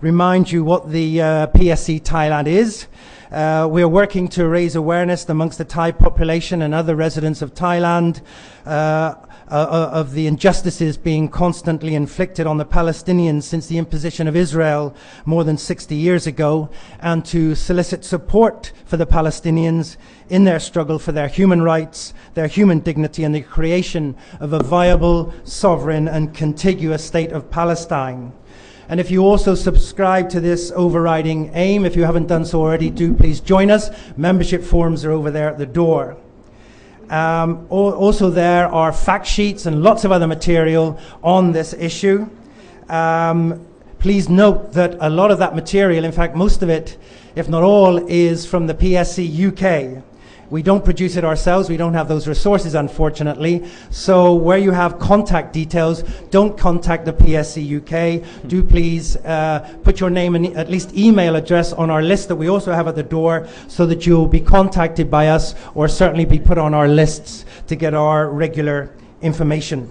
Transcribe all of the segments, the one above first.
remind you what the PSC Thailand is. We are working to raise awareness amongst the Thai population and other residents of Thailand of the injustices being constantly inflicted on the Palestinians since the imposition of Israel more than 60 years ago, and to solicit support for the Palestinians in their struggle for their human rights, their human dignity, and the creation of a viable, sovereign, and contiguous state of Palestine. And if you also subscribe to this overriding aim, if you haven't done so already, do please join us. Membership forms are over there at the door. Also, there are fact sheets and lots of other material on this issue. Please note that a lot of that material, in fact most of it, if not all, is from the PSC UK. We don't produce it ourselves. We don't have those resources, unfortunately. So where you have contact details, don't contact the PSC UK. Do please put your name and at least email address on our list that we also have at the door, so that you'll be contacted by us, or certainly be put on our lists to get our regular information.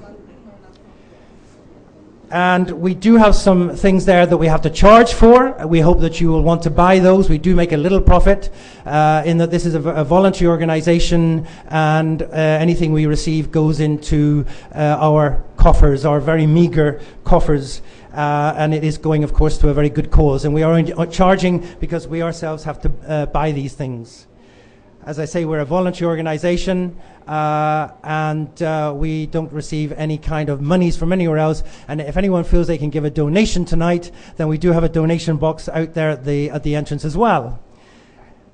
And we do have some things there that we have to charge for. We hope that you will want to buy those. We do make a little profit in that this is a voluntary organization, and anything we receive goes into our coffers, our very meager coffers, and it is going, of course, to a very good cause. And we are charging because we ourselves have to buy these things. As I say, we're a voluntary organization, and we don't receive any kind of monies from anywhere else. And if anyone feels they can give a donation tonight, then we do have a donation box out there at the entrance as well.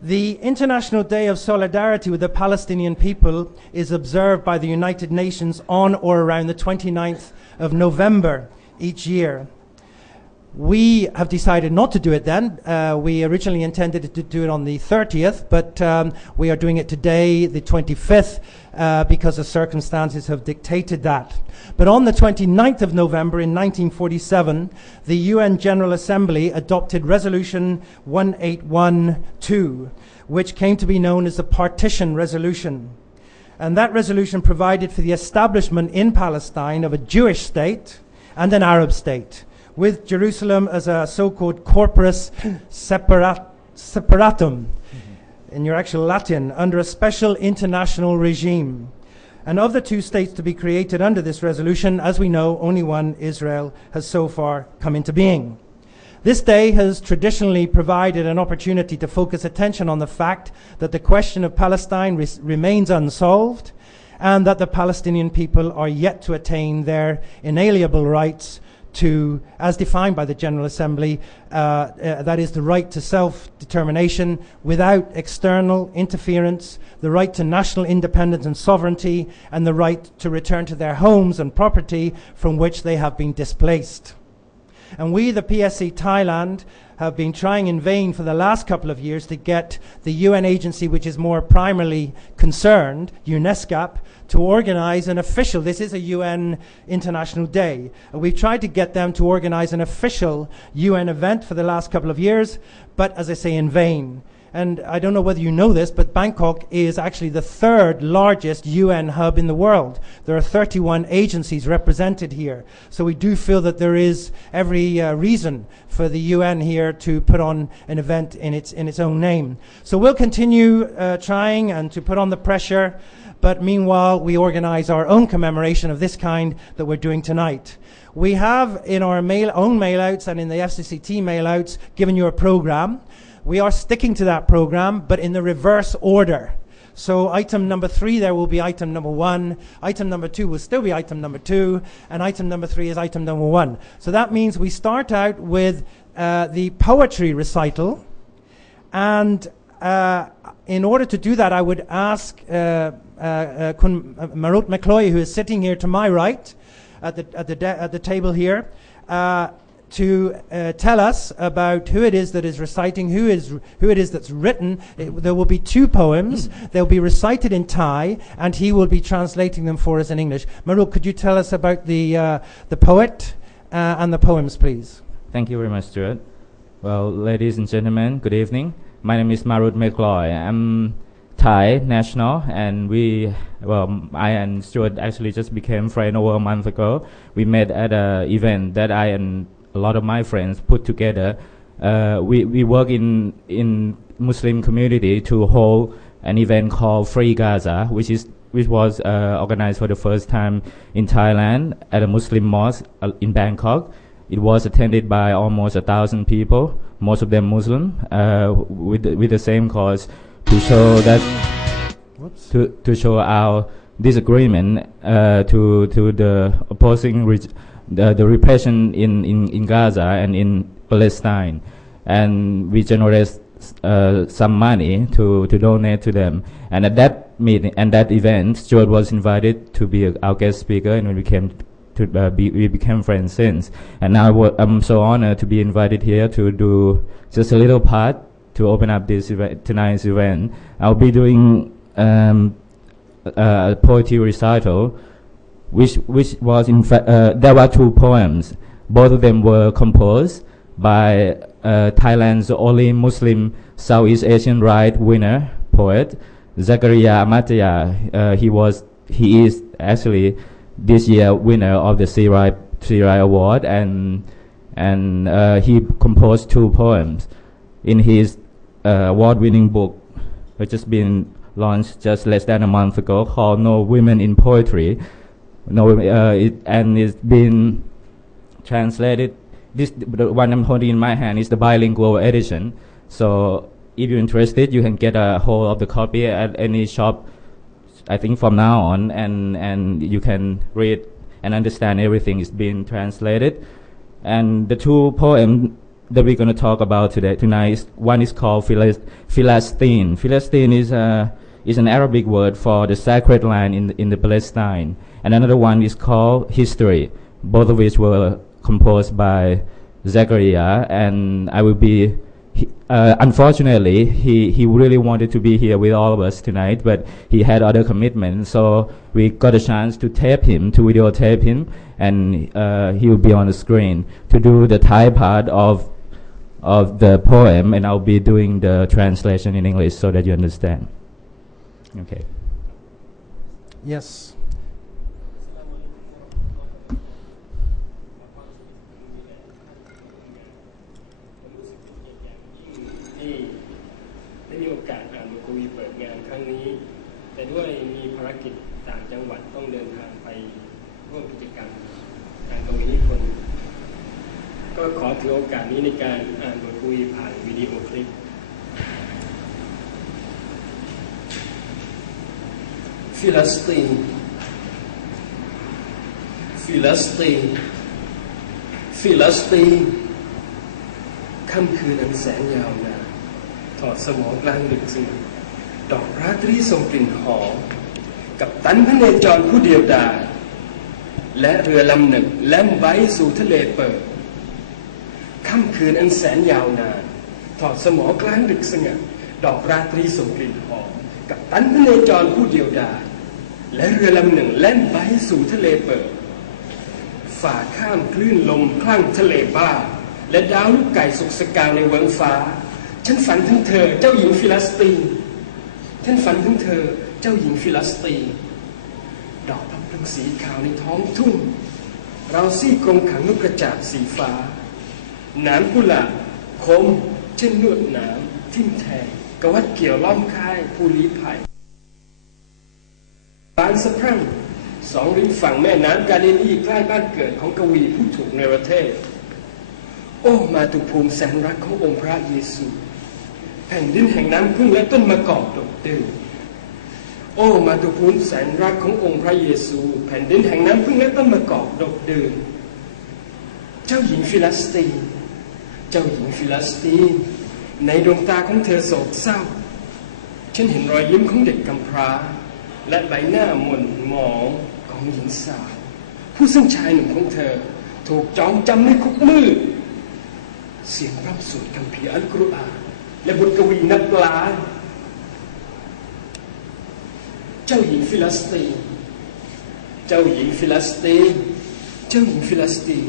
The International Day of Solidarity with the Palestinian People is observed by the United Nations on or around the 29th of November each year. We have decided not to do it then. We originally intended to do it on the 30th, but we are doing it today, the 25th, because the circumstances have dictated that. But on the 29th of November in 1947, the UN General Assembly adopted Resolution 1812, which came to be known as the Partition Resolution. And that resolution provided for the establishment in Palestine of a Jewish state and an Arab state, with Jerusalem as a so-called corpus separatum, in your actual Latin, under a special international regime. And of the two states to be created under this resolution, as we know, only one, Israel, has so far come into being. This day has traditionally provided an opportunity to focus attention on the fact that the question of Palestine remains unsolved, and that the Palestinian people are yet to attain their inalienable rights to, as defined by the General Assembly, that is the right to self-determination without external interference, the right to national independence and sovereignty, and the right to return to their homes and property from which they have been displaced. And we, the PSC Thailand, have been trying in vain for the last couple of years to get the UN agency, which is more primarily concerned, UNESCO, to organize an official, this is a UN International Day, we've tried to get them to organize an official UN event for the last couple of years, but as I say, in vain. And I don't know whether you know this, but Bangkok is actually the third largest UN hub in the world. There are 31 agencies represented here. So we do feel that there is every reason for the UN here to put on an event in its own name. So we'll continue trying and to put on the pressure, but meanwhile we organize our own commemoration of this kind that we're doing tonight. We have in our own mailouts and in the FCCT mailouts given you a program. We are sticking to that program, but in the reverse order. So item number 3 there will be item number 1, item number 2 will still be item number 2, and item number 3 is item number 1. So that means we start out with the poetry recital, and in order to do that I would ask Marut McCloy, who is sitting here to my right at the table here, to tell us about who it is that is reciting, who it is that's written. There will be 2 poems. They'll be recited in Thai, and he will be translating them for us in English. Marut, could you tell us about the poet and the poems, please? Thank you very much, Stuart. Well, ladies and gentlemen, good evening. My name is Marut Mekloy. I'm Thai national, and I and Stuart actually just became friends over a month ago. We met at an event that I and a lot of my friends put together. We work in Muslim community to hold an event called Free Gaza, which was organized for the first time in Thailand at a Muslim mosque in Bangkok. It was attended by almost 1,000 people, most of them Muslim, with the same cause to show that to show our disagreement to the opposing the repression in Gaza and in Palestine, and we generate some money to donate to them. And at that meeting and that event, Stuart was invited to be our guest speaker, and we became friends since. And now I'm so honored to be invited here to do just a little part to open up this tonight's event. I'll be doing a poetry recital, which was in fact there were two poems. Both of them were composed by Thailand's only Muslim Southeast Asian right winner poet, Zakaria Amataya. He is actually this year winner of the Sirai Award, and he composed two poems in his award-winning book, which has been launched just less than a month ago, called No Women in Poetry. And it's been translated. The one I'm holding in my hand is the bilingual edition. So if you're interested, you can get a hold of the copy at any shop, I think from now on, and you can read and understand everything is being translated. And the two poems that we're going to talk about tonight, one is called Philistine. Philistine is an Arabic word for the sacred land in the Palestine. And another one is called History, both of which were composed by Zakaria, and I will be. Unfortunately, he really wanted to be here with all of us tonight, but he had other commitments. So we got a chance to videotape him, and he will be on the screen to do the Thai part of the poem, and I'll be doing the translation in English so that you understand. Okay. Yes. Philistine, Philistine, Philistine ค่ำคืนอันแสนยาวนานถอดสมองกลางดึกซึ่งดอกราตรีส่งกลิ่นหอมกับตันพระเนจรผู้เดียวดายและเรือลำหนึ่งแล่นไว้สู่ทะเลเปิดค่ำคืนอันแสนยาวนานถอดสมองกลางดึกซึ่งดอกราตรีส่งกลิ่นหอมกับตันพระเนจรผู้เดียวดายและเรือลำหนึ่งแล่นไปสู่ทะเลเปิดฝ่าข้ามคลื่นลมคลั่งทะเลบ้าและดาวลูกไก่สุกสกาวในเวิ้งฟ้าฉันฝันถึงเธอเจ้าหญิงฟิลิสตีนฉันฝันถึงเธอเจ้าหญิงฟิลิสตีนดอกพลัมพลึงสีขาวในท้องทุ่งเราซี่กรงขังนกกระจาบสีฟ้าหนามกุหลาบคมเช่นลวดหนามทิ่มแทงกวัดเกี่ยวล้อมค่ายผู้ลี้ภัยบานสะพรั่งสองริมฝั่งแม่น้ำกาลิลีใกล้บ้านเกิดของกวีผู้ถูกเนรเทศโอ้มาตุภูมิแสนรักขององค์พระเยซูแผ่นดินแห่งน้ำพึ่งและต้นมะกอกดกดื่นโอ้มาตุภูมิแสนรักขององค์พระเยซูแผ่นดินแห่งน้ำพึ่งและต้นมะกอกดกดื่นเจ้าหญิงฟิลิสตีนเจ้าหญิงฟิลิสตีนในดวงตาของเธอโศกเศร้าฉันเห็นรอยยิ้มของเด็กกำพร้าและใบหน้าหม่นหมองของหญิงสาวผู้ซึ่งชายหนุ่มของเธอถูกจองจำในคุกมืดเสียงพร่ำสวดคัมภีร์อัลกุรอานและบทกวีนับล้านเจ้าหญิงฟิลิสตีนเจ้าหญิงฟิลิสตีนเจ้าหญิงฟิลิสตีน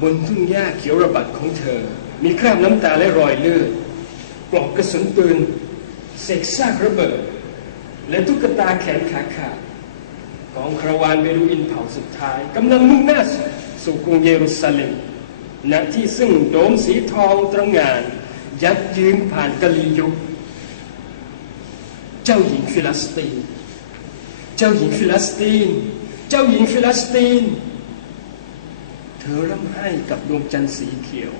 บนทุ่งหญ้าเขียวระบาดของเธอมีคราบน้ำตาและรอยเลือดปลอกกระสุนปืนเศษซากระเบิดและตุ๊กตาแขนขาขาดกองคาราวานเบดูอินเผ่าสุดท้ายกำลังมุ่งหน้าสู่กรุงเยรูซาเล็ม ณที่ซึ่งโดมสีทองตระหง่านยัดยืนผ่านกะลียุคเจ้าหญิงฟิลิสตีนเจ้าหญิงฟิลิสตีนเจ้าหญิงฟิลิสตีนเธอร่ำไห้กับดวงจันทร์สีเขียว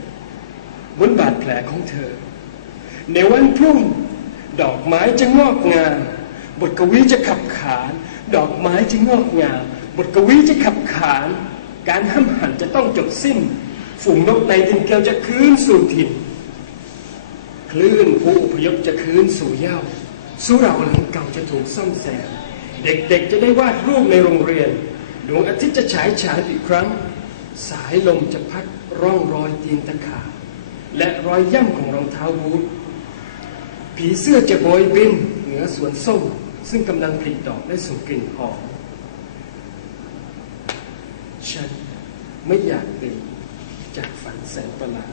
บนบาดแผลของเธอในวันพรุ่งดอกไม้จะงอกงามบทกวีจะขับขานดอกไม้จะงอกงามบทกวีจะขับขานการห้ำหั่นจะต้องจบสิ้นฝูงนกในดินเกลจะคืนสู่ถิ่นคลื่นผู้อพยพจะคืนสู่เหย้าสุเหร่าหลังเก่าจะถูกซ่อมแซมเด็กๆจะได้วาดรูปในโรงเรียนดวงอาทิตย์จะฉายอีกครั้งสายลมจะพัดร่องรอยตีนตะขาบและรอยย่ำของรองเท้าบูทผีเสื้อจะโบยบินเหนือสวนส้มซึ่งกำลังผลิดอกและส่งกลิ่นหอมฉันไม่อยากตื่นจากฝันแสนประหลาด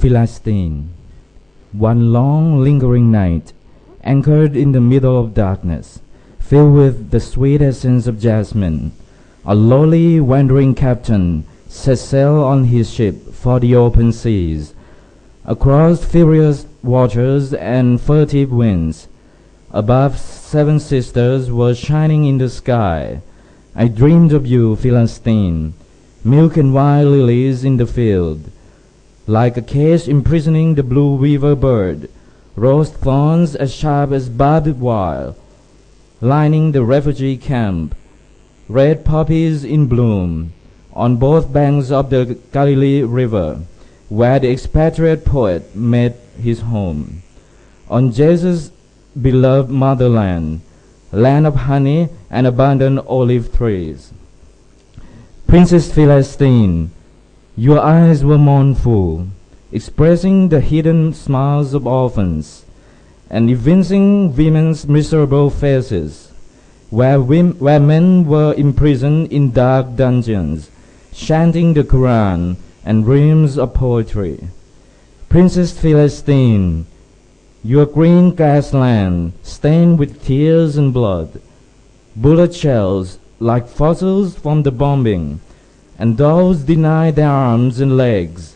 Philistine, one long lingering night, anchored in the middle of darkness, filled with the sweet essence of jasmine, a lowly wandering captain set sail on his ship for the open seas, across furious waters and furtive winds. Above 7 sisters were shining in the sky. I dreamed of you, Philistine, milk and wine lilies in the field. Like a cage imprisoning the blue weaver bird, rose thorns as sharp as barbed wire, lining the refugee camp, red poppies in bloom, on both banks of the Galilee River, where the expatriate poet made his home. On Jesus' beloved motherland, land of honey and abundant olive trees. Princess Philistine, your eyes were mournful, expressing the hidden smiles of orphans, and evincing women's miserable faces, where men were imprisoned in dark dungeons, chanting the Quran and reams of poetry. Princess Philistine, your green grassland stained with tears and blood, bullet shells like fossils from the bombing, and those denied their arms and legs,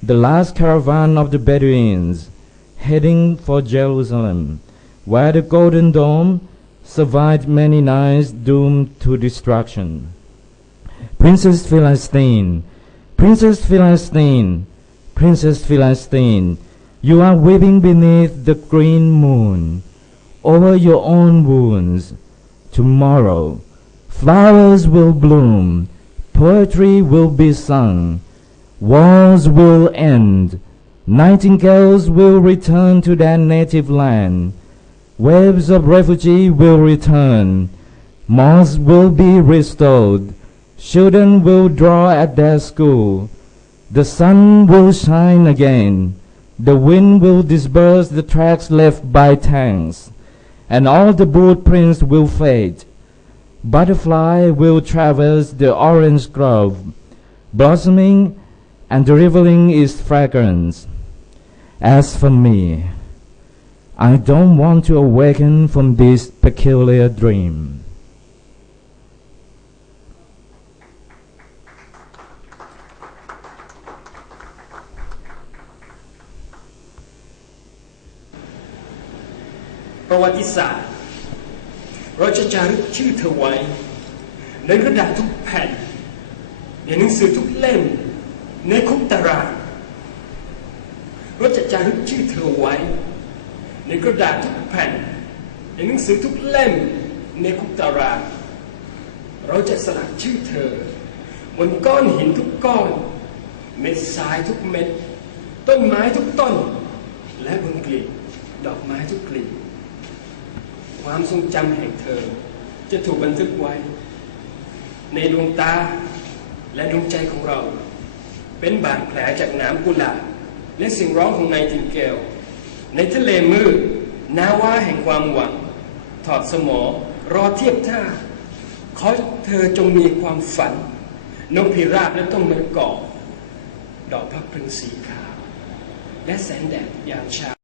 the last caravan of the Bedouins heading for Jerusalem, where the Golden Dome survived many nights doomed to destruction. Princess Philistine, Princess Philistine, Princess Philistine, you are weeping beneath the green moon over your own wounds. Tomorrow, flowers will bloom, poetry will be sung, wars will end, nightingales will return to their native land, waves of refugee will return, mosques will be restored, children will draw at their school, the sun will shine again, the wind will disperse the tracks left by tanks, and all the footprints will fade. Butterfly will traverse the orange grove, blossoming and revealing its fragrance. As for me, I don't want to awaken from this peculiar dream. ประวัติศาสตร์เราจะจารึกชื่อเธอไว้ในกระดาษทุกแผ่นในหนังสือทุกเล่มในคุกตารางเราจะจารึกชื่อเธอไว้ในกระดาษทุกแผ่นในหนังสือทุกเล่มในคุกตารางเราจะสลักชื่อเธอบนก้อนหินทุกก้อนเม็ดทรายทุกเม็ดต้นไม้ทุกต้นและบนกลีบดอกไม้ทุกกลีบความทรงจำแห่งเธอจะถูกบันทึกไว้ในดวงตาและดวงใจของเราเป็นบาดแผลจากน้ำกุหลาบและเสียงร้องของไนติงเกลในทะเลมืดนาว่าแห่งความหวังถอดสมอรอเทียบท่าขอเธอจงมีความฝันนกพิราบและต้นมะกอกดอกพับพลึงสีขาว และแสงแดดยามเช้า